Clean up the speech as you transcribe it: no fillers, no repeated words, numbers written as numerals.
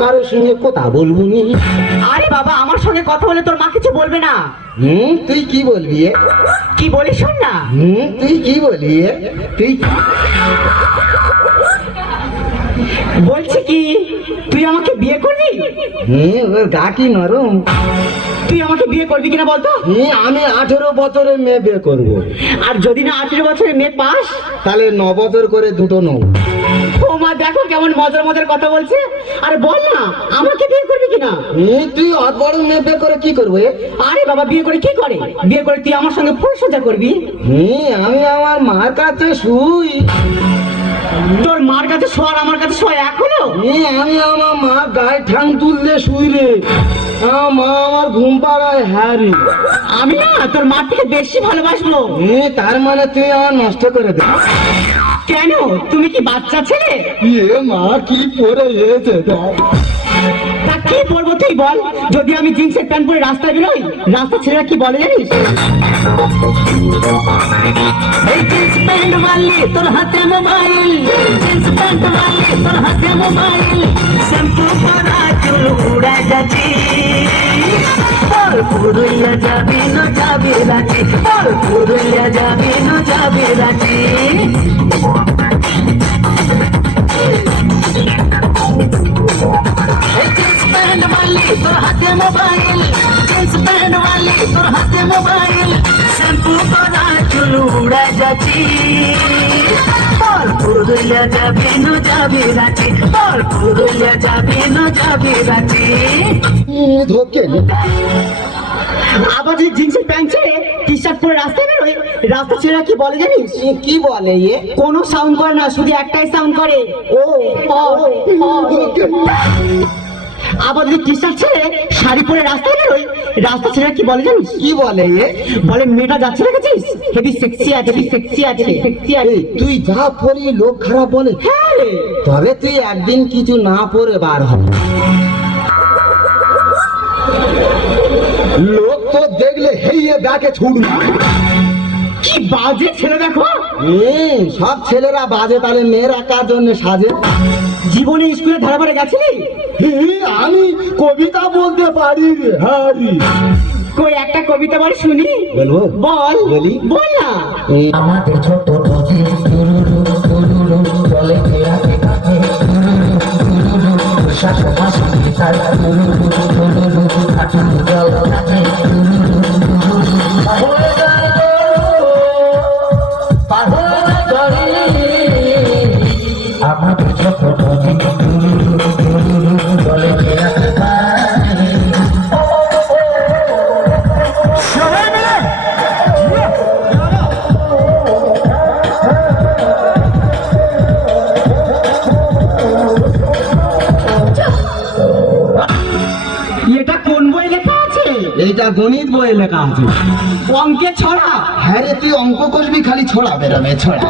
কারোর সঙ্গে কথা বলবো নি। আরে বাবা, আমার সঙ্গে কথা বলে তোর মা কিছু বলবে না। তুই কি বলবি এ? কি বলিস শোন না। তুই কি বলবি এ? তুই বলছি কি, তুই আমাকে বিয়ে করবি? ওর গা কি নরম। তুই আমাকে বিয়ে করবি কিনা বলতো? আমি 18 বছরের মেয়ে বিয়ে করবো। আর যদি না 18 বছরের মেয়ে পাস, তাহলে 9 বছর করে দুটো নৌ। ও মা, দেখো কেমন মজার মজার কথা বলছে। আরে বল না, আমাকে বিয়ে করবি কিনা? তুই অত বড় মেয়ে বিয়ে করে কি করবো এ? আরে বাবা, বিয়ে করে কি করে? বিয়ে করে তুই আমার সঙ্গে ফুল সোজা করবি। আমি আমার মার কাছে শুই। তোর মার কাছে শোয়ার আমার কাছে শোয়া এক হলো? আমি আমার মা গায়ে ঠাং তুললে শুই রে। আমার মা আমার ঘুম পাড়ায়। হ্যাঁ রে, আমি না তোর মার থেকে বেশি ভালোবাসবো। তার মানে তুই আমার নষ্ট করে দে। কেন, তুমি কি বাচ্চা ছেলে? মা কি পরে এসে তা কি পরবো তুই বল? যদি আমি জিন্সের প্যান্ট পরে রাস্তায় বেরোই, রাস্তা ছেলেরা কি বলে জানিস? এই জিন্স প্যান্ট মারলি তোর হাতে মোবাইল, জিন্স প্যান্ট মারলি তোর হাতে মোবাইল, শ্যাম্পু করা চুল উড়ে যাচ্ছি, বল পুরুলিয়া যাবি না যাবি রাঁচি, বল পুরুলিয়া যাবি না যাবি রাঁচি। জিন্স প্যান্ট वाली তোর হাতে মোবাইল, জিন্স প্যান্ট वाली তোর হাতে মোবাইল, শ্যাম্পু করা চুল উড়ে যাচ্ছি, বল পুরুলিয়া যাবি না যাবি রাঁচি, বল পুরুলিয়া যাবি না যাবি রাঁচি। ধোকে আবার যদি জিন্সের প্যান্ট ছেড়ে টি শার্ট পরে রাস্তায় বেরোয়, রাস্তা ছেলেরা কি বলে জানিস? কি বলে এ? কোনো সাউন্ড করে না, শুধু একটাই সাউন্ড করে, ও আবার যদি টি শার্ট ছেড়ে শাড়ি পরে রাস্তায় বেরোয়, রাস্তা ছেলেরা কি বলে জানিস? কি বলে এ? বলে মেয়েটা যাচ্ছে দেখেছিস, হেভি সেক্সি আছে, হেভি সেক্সি আছে, সেক্সি আছে। তুই যা পড়ি লোক খারাপ বলে। হ্যাঁ রে। তবে তুই একদিন কিছু না পরে বার হবে। লোক তো দেখলে হেইয়ে ব্যাকে ছুটবে। কি বাজে ছেলে দেখো। সব ছেলেরা বাজে, তাহলে মেয়েরা কার জন্য সাজে? জীবনে স্কুলে ধারে ধারে গেছিলি? আমি কবিতা বলতে পারি রে। হ্যাঁ রে। কই একটা কবিতা বল শুনি। বলবো? বল। বলি? বল না। আমাদের ছোট নদী টুরুরু টুরুরু চলে ফেরাতে কাছে টুরুরু শাসনা সংগীতার টুরুরু টুরুরু হাঁটুর জল কাছে টুরুরু টুরুরু পাহরে যায় পাহরে যায় আমাদের ছোট নদী টুরুরু টুরুরু চলে ফেরাতে কাছে। এটা কোন বই লেখা আছে? এইটা গণিত বইয়ে লেখা আছে। অঙ্কে ছড়া। হ্যাঁ রে, তুই অঙ্ক করবি খালি ছড়া বেরোবে ছড়া।